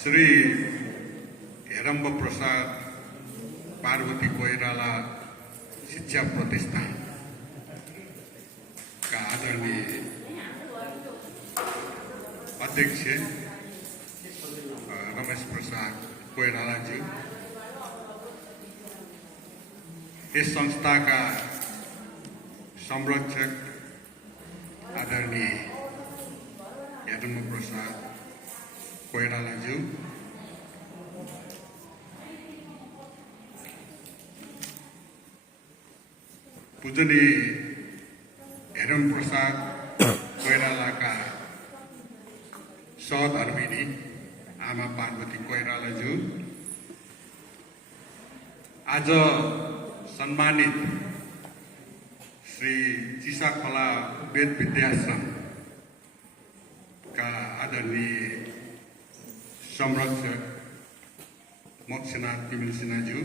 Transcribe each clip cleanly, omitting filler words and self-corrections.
श्री हेरम्ब प्रसाद पार्वती कोइराला शिक्षा प्रतिष्ठान का आदरणीय अध्यक्ष रमेश प्रसाद कोइराला जी, इस संस्था का संरक्षक आदरणीय हेरम्ब प्रसाद कोइराला जी, पूजनीय हेरम्ब प्रसाद कोइराला का सहधर्मिणी आमा पार्वती कोइराला जी, आज सम्मानित श्री चिसाखोला वेद विद्याश्रम का आदरणीय संरक्षक मोक्षनाथ तिमिल सिन्हाज्यू,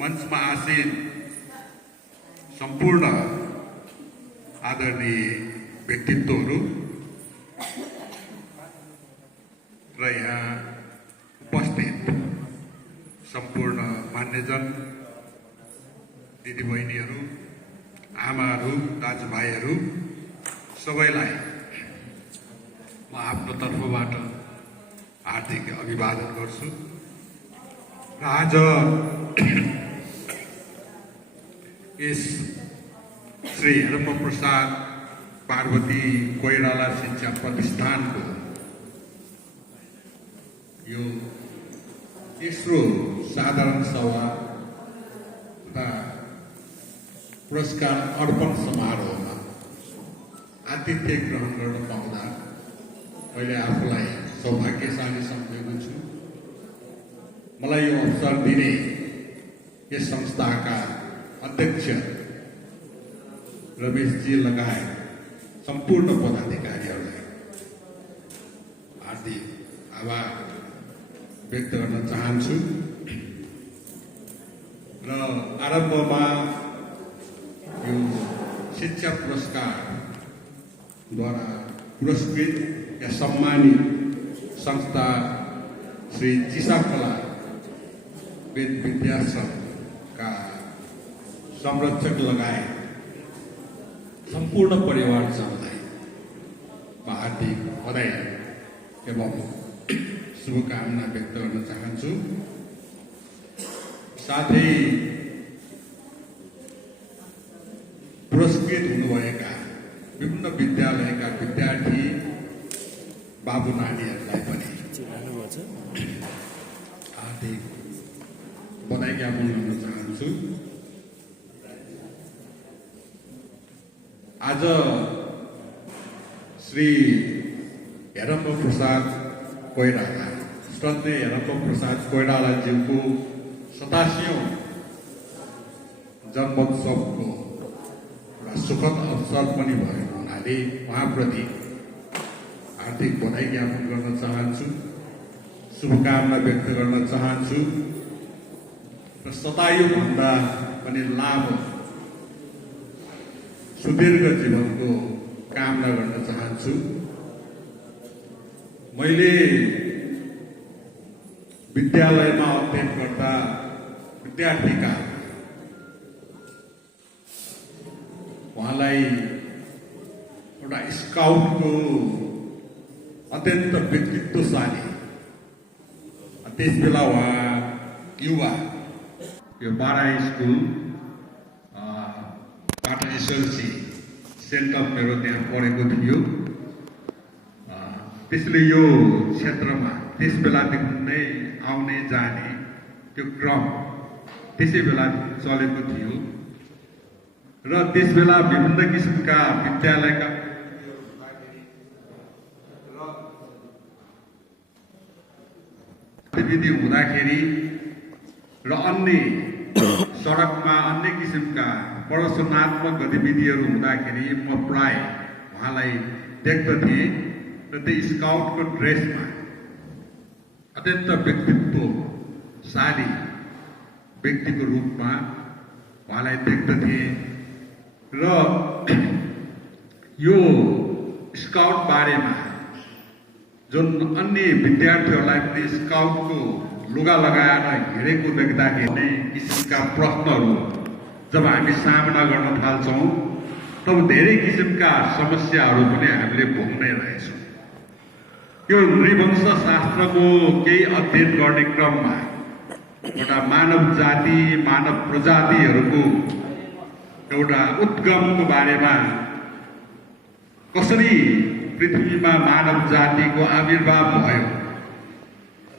मंचमा आसीन संपूर्ण आदरणीय व्यक्तित्वहरू र यहाँ उपस्थित सम्पूर्ण मान्यजन दिदीबहिनीहरू, आमाहरू, दाजुभाइहरू सबैलाई म आफ्नो तर्फबाट हार्दिक अभिवादन गर्छु। र आज यस श्री हेरम्ब प्रसाद पार्वती कोइराला शिक्षा प्रतिष्ठानको यो तेस्रो साधारण सभा तथा पुरस्कार अर्पण समारोहमा आतिथ्य ग्रहण गर्न पाउँदा मैले आफूलाई सौभाग्यशाली सम्झेको छु। मलाई यो अवसर दिने यस संस्थाका अध्यक्ष रमेशजी लगायत सम्पूर्ण पदाधिकारीहरूलाई हार्दिक आभार व्यक्त गर्न चाहन्छु। र आरम्भमा यो शिक्षा पुरस्कारद्वारा पुरस्कृत या सम्मानित संस्था श्री चिसाखोला वेद विद्याश्रम का संरक्षक लगायत संपूर्ण परिवारजनलाई हार्दिक बधाई एवं शुभकामना व्यक्त गर्न चाहन्छु। साथै पुरस्कृत हुनुभएका विभिन्न विद्यालयका विद्यार्थी बाबु नानीहरूलाई पनि हार्दिक बधाई ज्ञापन गर्न चाहन्छु। आज श्री हेरम्ब प्रसाद कोइराला, श्रद्धेय हेरम्ब प्रसाद कोइरालाज्यूको 87औं जन्मोत्सवको सुखद अवसर पनि भएको हुनाले उहाँप्रति हार्दिक बधाई ज्ञापन गर्न चाहन्छु, शुभकामना व्यक्त गर्न चाहन्छु र शतायुभन्दा पनि लामो सुदीर्घ जीवनको कामना गर्न चाहन्छु। मैले विद्यालयमा अध्ययन गर्दा विद्यार्थीका उहाँलाई एउटा स्काउटको अत्यन्त व्यक्तित्वशाली, त्यसबेला उहाँ युवा यो बारा स्कुल बाट एसएलसी सेन्टअप मेरो त्यहाँ पढेको थियो। त्यसले यो क्षेत्रमा त्यस बेलादेखि नै आउने जाने त्यो क्रम त्यसै बेला चलेको थियो र त्यस बेला विभिन्न किसिमका विद्यालयका गतिविधि हुँदाखेरि र अन्य सडकमा अन्य किसिमका प्रदर्शनात्मक गतिविधिहरू हुँदाखेरि म प्राय उहाँलाई देख्दथेँ र त्यो स्काउटको ड्रेसमा अत्यन्त व्यक्तित्वशाली व्यक्तिको रूपमा उहाँलाई देख्दथेँ र यो स्काउट बारेमा जुन अन्य विद्यार्थीहरूलाई पनि स्काउटको लुगा लगाएर हिँडेको देख्दाखेरि नै किसिमका प्रश्नहरू जब हामी सामना गर्न थाल्छौँ तब धेरै किसिमका समस्याहरू पनि हामीले भोग्नै रहेछौँ। यो नृवंश शास्त्रको केही अध्ययन गर्ने क्रममा एउटा मानव जाति मानव प्रजातिहरूको एउटा उद्गमको बारेमा कसरी पृथ्वीमा मानव जातिको आविर्भाव भयो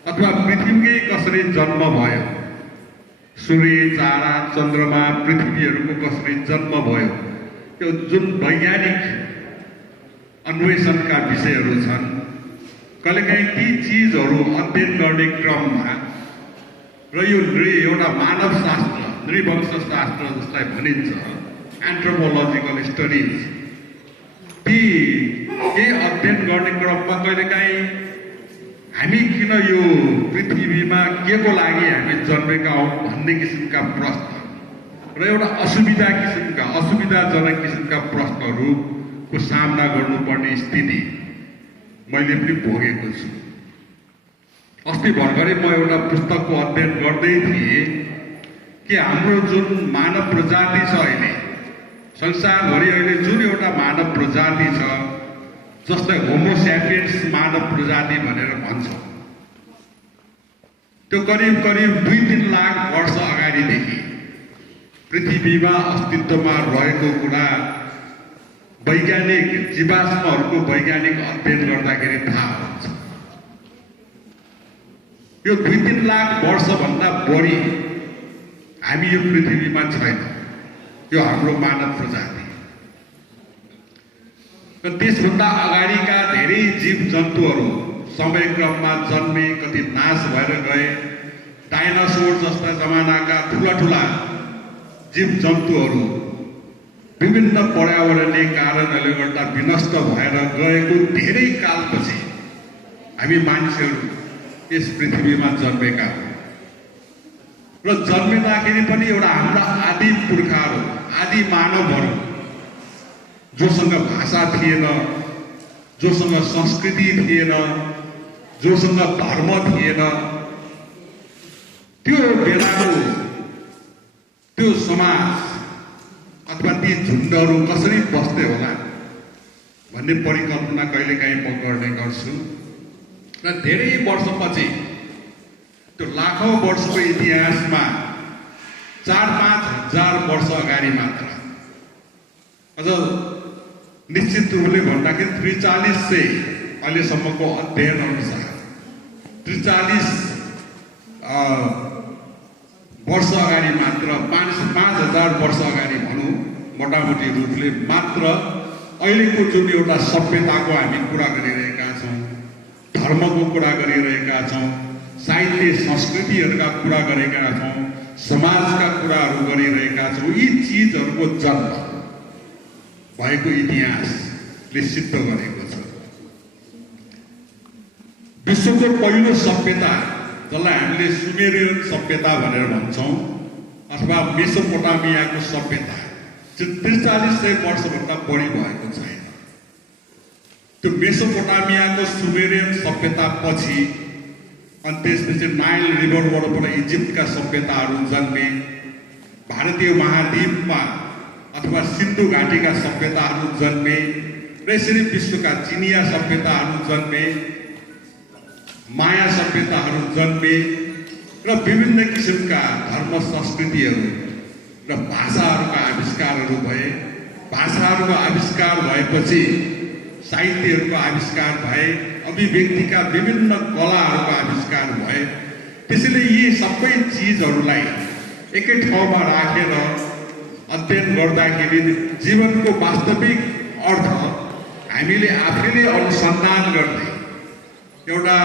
अथवा पृथ्वीकै कसरी जन्म भयो, सूर्य तारा चन्द्रमा पृथ्वीहरूको कसरी जन्म भयो, त्यो जुन वैज्ञानिक अन्वेषणका विषयहरू छन् कहिलेकाहीँ ती चिजहरू अध्ययन गर्ने क्रममा र यो एउटा मानव शास्त्र नृवंश शास्त्र जसलाई भनिन्छ एन्थ्रोपोलोजिकल स्टडिज ती केही अध्ययन गर्ने क्रममा कहिलेकाहीँ हामी किन यो पृथ्वीमा के को लागि हामी जन्मेका हौँ भन्ने किसिमका प्रश्न र एउटा असुविधाजनक किसिमका प्रश्नहरूको सामना गर्नुपर्ने स्थिति मैले पनि भोगेको छु। अस्ति भर्खरै म एउटा पुस्तकको अध्ययन गर्दै थिएँ कि हाम्रो जुन मानव प्रजाति छ अहिले संसारभरि अहिले जुन एउटा मानव प्रजाति छ जसलाई होमो स्यापियन्स मानव प्रजाति भनेर भन्छौँ, त्यो करिब 2-3 लाख वर्ष अगाडिदेखि पृथ्वीमा अस्तित्वमा रहेको कुरा वैज्ञानिक जीवाश्महरूको वैज्ञानिक अध्ययन गर्दाखेरि थाहा हुन्छ। यो 2-3 लाख वर्षभन्दा बढी हामी यो पृथ्वीमा छैन, यो हाम्रो मानव प्रजाति। र त्यसभन्दा अगाडिका धेरै जीव जन्तुहरू समयक्रममा जन्मे, कति नाश भएर गए। डाइनासोर जस्ता जमानाका ठुला जीव जन्तुहरू विभिन्न पर्यावरणीय कारणहरूले गर्दा विनष्ट भएर गएको धेरै कालपछि हामी मान्छेहरू यस पृथ्वीमा जन्मेका हौँ। र जन्मिँदाखेरि पनि एउटा हाम्रा आदि पुर्खाहरू आदि मानवहरू जोसँग भाषा थिएन, जोसँग संस्कृति थिएन, जोसँग धर्म थिएन, त्यो बेलाको त्यो समाज अथवा ती झुन्डहरू कसरी बस्दै होला भन्ने परिकल्पना कहिलेकाहीँ म गर्ने गर्छु। र धेरै वर्षपछि त्यो लाखौँ वर्षको इतिहासमा 4-5 हजार वर्ष अगाडि मात्र, अझ निश्चित रूपले भन्दाखेरि 4300 अहिलेसम्मको अध्ययन अनुसार 43 वर्ष अगाडि मात्र 5,000 वर्ष अगाडि भनौँ मोटामोटी रूपले मात्र अहिलेको जुन एउटा सभ्यताको हामी कुरा गरिरहेका छौँ, धर्मको कुरा गरिरहेका छौँ, साहित्य संस्कृतिहरूका कुरा गरेका छौँ, समाजका कुराहरू गरिरहेका छौँ, यी चिजहरूको जन्म भएको इतिहासले सिद्ध गरेको छ। विश्वको पहिलो सभ्यता जसलाई हामीले सुमेरियन सभ्यता भनेर भन्छौँ अथवा मेसोपोटामियाको सभ्यता चाहिँ 4300 वर्षभन्दा बढी भएको छैन। त्यो मेसोपोटामियाको सुमेरियन सभ्यता पछि अनि त्यसपछि नाइल रिभरबाट पनि इजिप्टका सभ्यताहरू जन्मे, भारतीय महाद्वीपमा अथवा सिन्धु घाटीका सभ्यताहरू जन्मे, र यसरी विश्वका चिनिया सभ्यताहरू जन्मे, माया सभ्यताहरू जन्मे र विभिन्न किसिमका धर्म संस्कृतिहरू र भाषाहरूका आविष्कारहरू भए। भाषाहरूको आविष्कार भएपछि साहित्यहरूको आविष्कार भए, अभिव्यक्तिका विभिन्न कलाहरूको आविष्कार भए। त्यसैले यी सबै चिजहरूलाई एकै ठाउँमा राखेर अध्ययन गर्दाखेरि जीवनको वास्तविक अर्थ हामीले आफैले अनुसन्धान गर्दै एउटा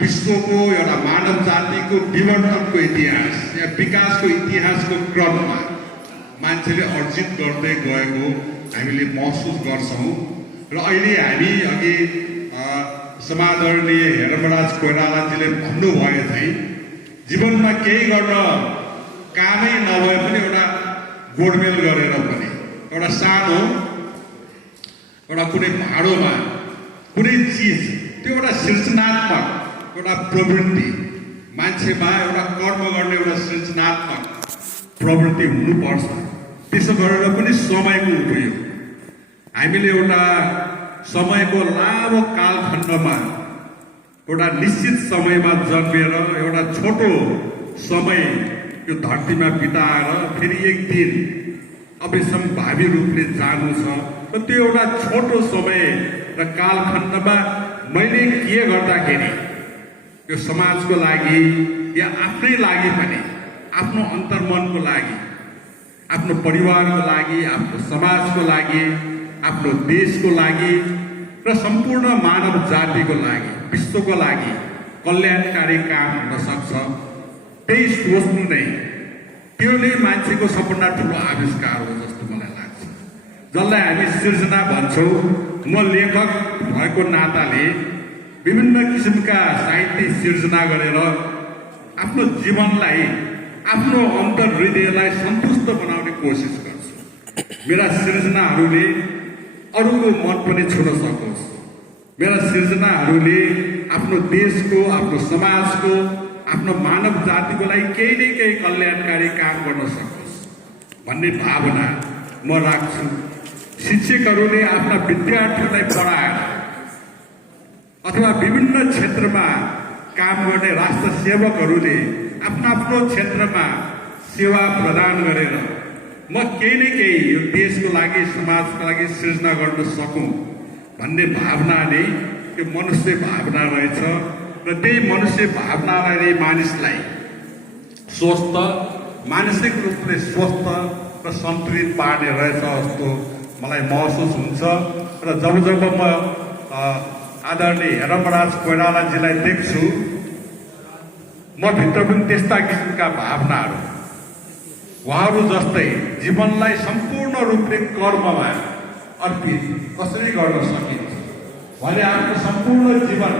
विश्वको एउटा मानव जातिको विवर्तनको इतिहास या विकासको इतिहासको क्रममा मान्छेले अर्जित गर्दै गएको हामीले महसुस गर्छौँ। र अहिले हामी अघि समादरणीय हेरमराज कोइरालाजीले भन्नुभयो चाहिँ जीवनमा केही गर्न कामै नभए पनि एउटा गोडमेल गरेर पनि एउटा सानो एउटा कुनै भाँडोमा कुनै चिज त्यो एउटा सृजनात्मक एउटा प्रवृत्ति मान्छेमा एउटा कर्म गर्ने एउटा सृजनात्मक प्रवृत्ति हुनुपर्छ। त्यसो गरेर पनि समयको उपयोग हामीले एउटा समयको लामो कालखण्डमा एउटा निश्चित समयमा जन्मेर एउटा छोटो समय यो धरतीमा बिताएर फेरि एक दिन अविसम्भावी रूपले जानु छ र त्यो एउटा छोटो समय र कालखण्डमा मैले के गर्दाखेरि यो समाजको लागि या आफ्नै लागि पनि आफ्नो अन्तर्मनको लागि आफ्नो परिवारको लागि आफ्नो समाजको लागि आफ्नो देशको लागि र सम्पूर्ण मानव जातिको लागि विश्वको लागि कल्याणकारी काम हुन सक्छ त्यही सोच्नु नै त्यो नै मान्छेको सबभन्दा ठुलो आविष्कार हो जस्तो मलाई लाग्छ। जसलाई हामी सृजना भन्छौँ। म लेखक भएको नाताले विभिन्न किसिमका साहित्य सिर्जना गरेर आफ्नो जीवनलाई आफ्नो अन्तर्हृदयलाई सन्तुष्ट बनाउने कोसिस गर्छु। मेरा सृजनाहरूले अरूको मन पनि छुन सकोस्। मेरा सृजनाहरूले आफ्नो देशको आफ्नो समाजको आफ्नो मानव जातिको लागि केही न केही कल्याणकारी काम गर्न सकोस् भन्ने भावना म राख्छु। शिक्षकहरूले आफ्ना विद्यार्थीहरूलाई पढाएर अथवा विभिन्न क्षेत्रमा काम गर्ने राष्ट्र सेवकहरूले आफ्नो आफ्नो क्षेत्रमा सेवा प्रदान गरेर म केही न केही यो देशको लागि समाजको लागि सृजना गर्न सकौँ भन्ने भावना नै त्यो मनुष्य भावना रहेछ र त्यही मनुष्य भावनालाई मानिसलाई स्वस्थ मानसिक रूपले स्वस्थ र सन्तुलित पार्ने रहेछ जस्तो मलाई महसुस हुन्छ। र जब जब म आदरणीय हेरमराज कोइरालाजीलाई देख्छु म भित्र पनि त्यस्ता किसिमका भावनाहरू उहाँहरू जस्तै जीवनलाई सम्पूर्ण रूपले कर्ममा अर्पित कसरी गर्न सकिन्छ उहाँले आफ्नो सम्पूर्ण जीवन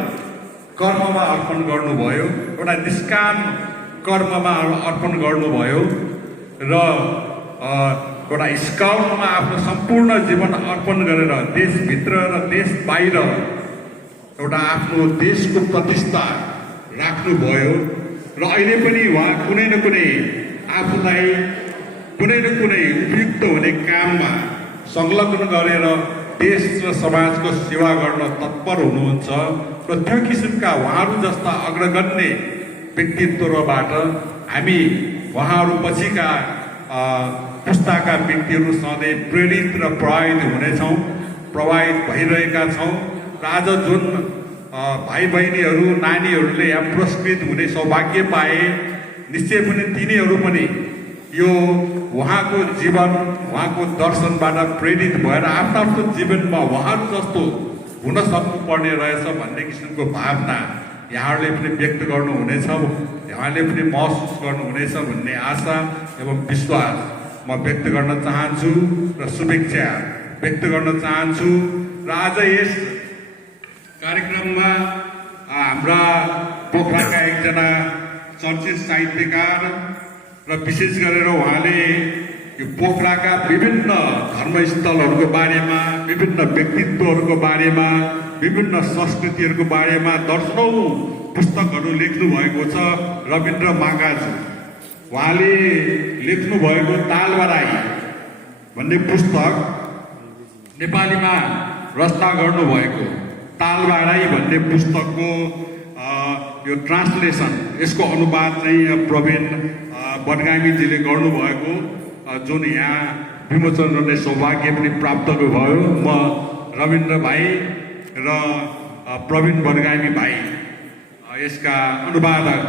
कर्ममा अर्पण गर्नुभयो। एउटा निष्काम कर्ममा अर्पण गर्नुभयो र एउटा स्काउटमा आफ्नो सम्पूर्ण जीवन अर्पण गरेर देशभित्र र देश बाहिर एउटा आफ्नो देशको प्रतिष्ठा राख्नुभयो र अहिले पनि उहाँ कुनै न कुनै आफूलाई कुनै न कुनै उपयुक्त हुने काममा संलग्न गरेर देश र समाजको सेवा गर्न तत्पर हुनुहुन्छ र त्यो किसिमका उहाँहरू जस्ता अग्रगण्य व्यक्तित्वबाट हामी उहाँहरू पछिका पुस्ताका व्यक्तिहरू सधैँ प्रेरित र प्रभावित भइरहेका छौँ र आज जुन भाइ बहिनीहरू नानीहरूले यहाँ पुरस्कृत हुने सौभाग्य पाए निश्चय पनि तिनीहरू पनि यो उहाँको जीवन उहाँको दर्शनबाट प्रेरित भएर आफ्नो आफ्नो जीवनमा उहाँहरू जस्तो हुन सक्नुपर्ने रहेछ भन्ने किसिमको भावना यहाँहरूले पनि व्यक्त गर्नुहुनेछ यहाँले पनि महसुस गर्नुहुनेछ भन्ने आशा एवं विश्वास म व्यक्त गर्न चाहन्छु र शुभेच्छा व्यक्त गर्न चाहन्छु। र आज यस कार्यक्रममा हाम्रा पोखराका एकजना चर्चित साहित्यकार र विशेष गरेर उहाँले यो पोखराका विभिन्न धर्मस्थलहरूको बारेमा विभिन्न व्यक्तित्वहरूको बारेमा विभिन्न संस्कृतिहरूको बारेमा दर्शनौं पुस्तकहरू लेख्नु भएको छ। रविन्द्र मागाजु उहाँले लेख्नु भएको तालबराई भन्ने पुस्तक नेपालीमा रचना गर्नुभएको तालबराई भन्ने पुस्तकको यो ट्रान्सलेसन यसको अनुवाद चाहिँ प्रवीण बडगामीजीले गर्नुभएको जुन यहाँ विमोचन गर्ने सौभाग्य पनि प्राप्त भयो। म रविन्द्र भाइ र प्रवीण बडगामी भाइ यसका अनुवादक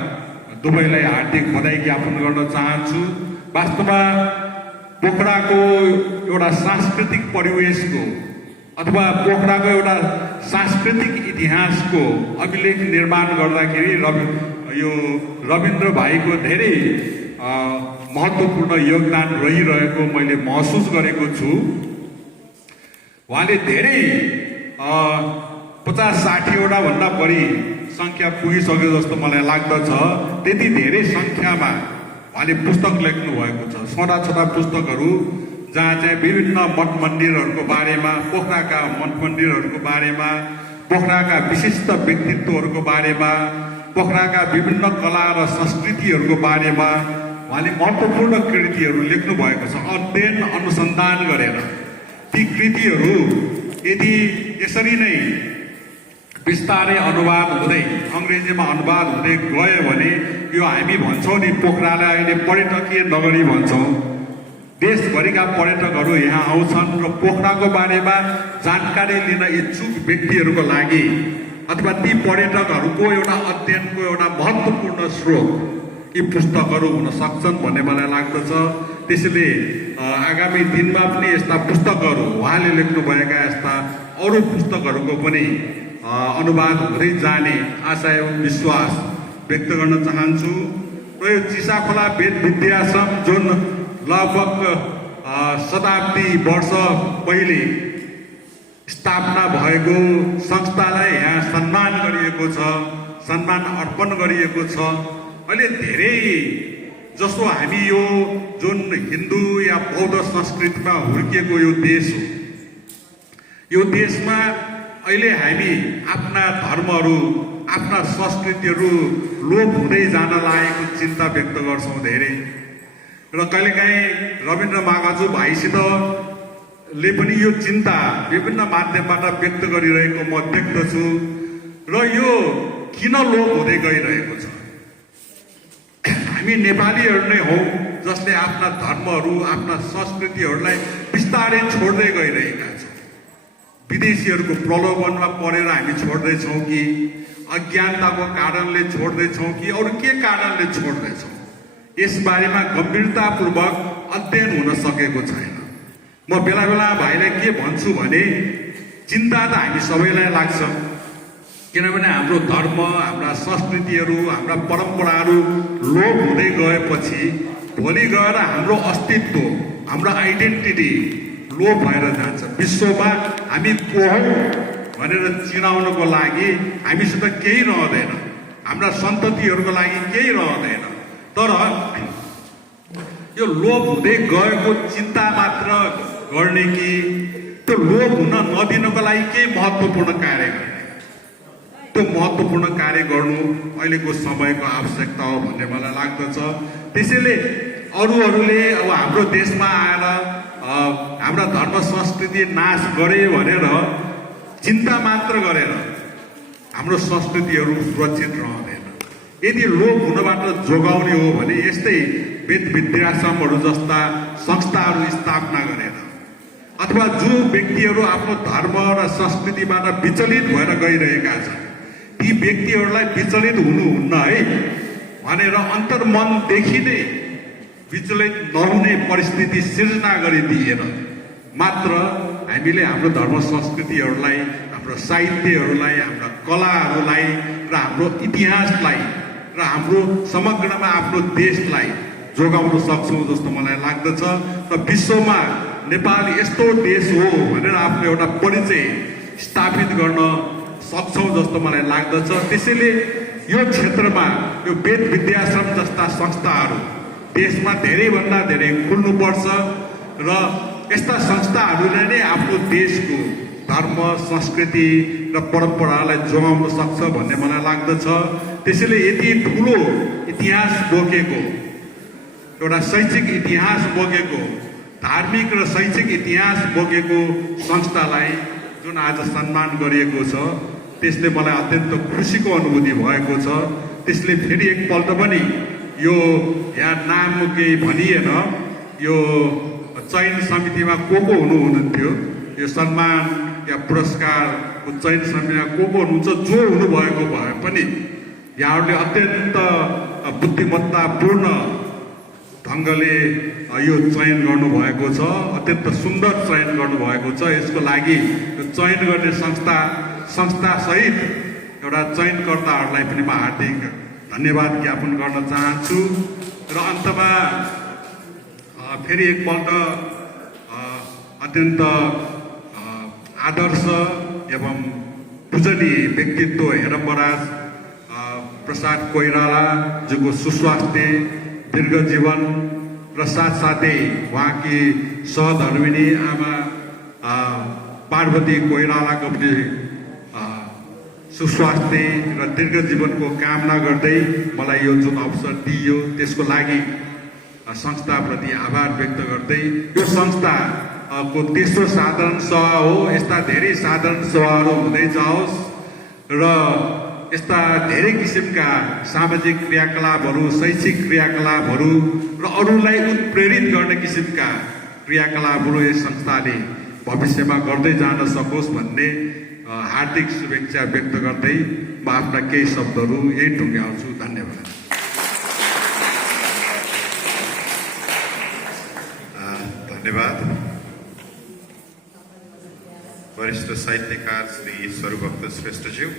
दुवैलाई हार्दिक बधाई ज्ञापन गर्न चाहन्छु। वास्तवमा पोखराको एउटा सांस्कृतिक परिवेशको अथवा पोखराको एउटा सांस्कृतिक इतिहासको अभिलेख निर्माण गर्दाखेरि यो रविन्द्र भाइको धेरै महत्त्वपूर्ण योगदान रहिरहेको मैले महसुस गरेको छु। उहाँले धेरै 50-60वटा भन्दा बढी सङ्ख्या पुगिसक्यो जस्तो मलाई लाग्दछ। त्यति धेरै सङ्ख्यामा उहाँले पुस्तक लेख्नु भएको छ, छोटा छोटा पुस्तकहरू जहाँ चाहिँ विभिन्न मठ मन्दिरहरूको बारेमा पोखराका मठ मन्दिरहरूको बारेमा पोखराका विशिष्ट व्यक्तित्वहरूको बारेमा, पोखराका विभिन्न कला र संस्कृतिहरूको बारेमा उहाँले महत्त्वपूर्ण कृतिहरू लेख्नु भएको छ। अध्ययन अनुसन्धान गरेर ती कृतिहरू यदि यसरी नै बिस्तारै अनुवाद हुँदै अङ्ग्रेजीमा अनुवाद हुँदै गयो भने यो हामी भन्छौँ नि पोखरालाई अहिले पर्यटकीय नगरी भन्छौँ। देशभरिका पर्यटकहरू यहाँ आउँछन् र पोखराको बारेमा जानकारी लिन इच्छुक व्यक्तिहरूको लागि अथवा ती पर्यटकहरूको एउटा अध्ययनको एउटा महत्त्वपूर्ण स्रोत यी पुस्तकहरू हुन सक्छन् भन्ने मलाई लाग्दछ। त्यसैले आगामी दिनमा पनि यस्ता पुस्तकहरू उहाँले लेख्नुभएका यस्ता अरू पुस्तकहरूको पनि अनुवाद हुँदै जाने आशा एवं विश्वास व्यक्त गर्न चाहन्छु। र यो चिसाखोला वेद विद्याश्रम जुन लगभग शताब्दी वर्ष पहिले स्थापना भएको संस्थालाई यहाँ सम्मान गरिएको छ, सम्मान अर्पण गरिएको छ। अहिले धेरै जसो हामी यो जुन हिन्दू या बौद्ध संस्कृतिमा हुर्किएको यो देश हो, यो देशमा अहिले हामी आफ्ना धर्महरू, आफ्ना संस्कृतिहरू लोप हुँदै जान लागेको चिन्ता व्यक्त गर्छौँ धेरै। र कहिलेकाहीँ रविन्द्र माघाजु भाइसित ले पनि यो चिन्ता विभिन्न माध्यमबाट व्यक्त गरिरहेको म देख्दछु। र यो किन लोप हुँदै गइरहेको छ? हामी नेपालीहरू नै हौँ जसले आफ्ना धर्महरू, आफ्ना संस्कृतिहरूलाई बिस्तारै छोड्दै गइरहेका छौँ। विदेशीहरूको प्रलोभनमा परेर हामी छोड्दैछौँ कि अज्ञानताको कारणले छोड्दैछौँ कि अरू के कारणले छोड्दैछौँ? यसबारेमा गम्भीरतापूर्वक अध्ययन हुन सकेको छैन। म बेला बेला भाइलाई के भन्छु भने चिन्ता त हामी सबैलाई लाग्छ, किनभने हाम्रो धर्म, हाम्रा संस्कृतिहरू, हाम्रा परम्पराहरू लोप हुँदै गएपछि भोलि गएर हाम्रो अस्तित्व, हाम्रो आइडेन्टिटी लोप भएर जान्छ। विश्वमा हामी को हौँ भनेर चिनाउनको लागि हामीसित केही रहँदैन, हाम्रा सन्ततिहरूको लागि केही रहँदैन। तर यो लोप हुँदै गएको चिन्ता मात्र गर्ने कि त्यो लोप हुन नदिनको लागि केही महत्त्वपूर्ण कार्य गर्ने, त्यो महत्त्वपूर्ण कार्य गर्नु अहिलेको समयको आवश्यकता हो भन्ने मलाई लाग्दछ। त्यसैले अरूहरूले अब हाम्रो देशमा आएर हाम्रा धर्म संस्कृति नाश गरे भनेर चिन्ता मात्र गरेर हाम्रो संस्कृतिहरू सुरक्षित रहँदैन। यदि लोप हुनबाट जोगाउने हो भने यस्तै वेद विद्याश्रमहरू जस्ता संस्थाहरू स्थापना गरेर अथवा जो व्यक्तिहरू आफ्नो धर्म र संस्कृतिबाट विचलित भएर गइरहेका छन् ती व्यक्तिहरूलाई विचलित हुनुहुन्न है भनेर अन्तर्मनदेखि नै विचलित नहुने परिस्थिति सिर्जना गरिदिएर मात्र हामीले हाम्रो धर्म संस्कृतिहरूलाई, हाम्रो साहित्यहरूलाई, हाम्रा कलाहरूलाई र हाम्रो इतिहासलाई र हाम्रो समग्रमा आफ्नो देशलाई जोगाउन सक्छौँ जस्तो मलाई लाग्दछ। र विश्वमा नेपाल यस्तो देश हो भनेर आफ्नो एउटा परिचय स्थापित गर्न सक्छौँ जस्तो मलाई लाग्दछ। त्यसैले यो क्षेत्रमा यो वेद विद्याश्रम जस्ता संस्थाहरू देशमा धेरैभन्दा धेरै खुल्नुपर्छ र यस्ता संस्थाहरूले नै आफ्नो देशको धर्म, संस्कृति र परम्परालाई जोगाउन सक्छ भन्ने मलाई लाग्दछ। त्यसैले यति ठुलो इतिहास बोकेको, एउटा शैक्षिक इतिहास बोकेको, धार्मिक र शैक्षिक इतिहास बोकेको संस्थालाई जुन आज सम्मान गरिएको छ त्यसले मलाई अत्यन्त खुसीको अनुभूति भएको छ। त्यसले फेरि एकपल्ट पनि यो यहाँ नाम केही भनिएन, यो चयन समितिमा को हुनुहुन्थ्यो, यो सम्मान या पुरस्कारको चयन समितिमा को हुनुहुन्छ, जो हुनुभएको भए पनि यहाँहरूले अत्यन्त बुद्धिमत्तापूर्ण ढङ्गले यो चयन गर्नुभएको छ, अत्यन्त सुन्दर चयन गर्नुभएको छ। यसको लागि यो चयन गर्ने संस्थासहित एउटा चयनकर्ताहरूलाई पनि म हार्दिक धन्यवाद ज्ञापन गर्न चाहन्छु। र अन्तमा फेरि एकपल्ट अत्यन्त आदर्श एवं पूजनीय व्यक्तित्व हेरम्बराज प्रसाद कोइरालाजीको सुस्वास्थ्य, दीर्घ जीवन र साथसाथै उहाँकी सहधर्मिणी आमा पार्वती कोइरालाको पनि सुस्वास्थ्य र दीर्घ जीवनको कामना गर्दै मलाई यो जुन अवसर दिइयो त्यसको लागि संस्थाप्रति आभार व्यक्त गर्दै यो संस्था को तेस्रो साधारण सभा हो। यस्ता धेरै साधारण सभाहरू हुँदै जाओस् र यस्ता धेरै किसिमका सामाजिक क्रियाकलापहरू, शैक्षिक क्रियाकलापहरू र अरूलाई उत्प्रेरित गर्ने किसिमका क्रियाकलापहरू यस संस्थाले भविष्यमा गर्दै जान सकोस् भन्ने हार्दिक शुभेच्छा व्यक्त गर्दै म आफ्ना केही शब्दहरू यही टुङ्ग्याउँछु। धन्यवाद। धन्यवाद। वरिष्ठ साहित्यकार श्री स्वरूपभक्त श्रेष्ठज्यू।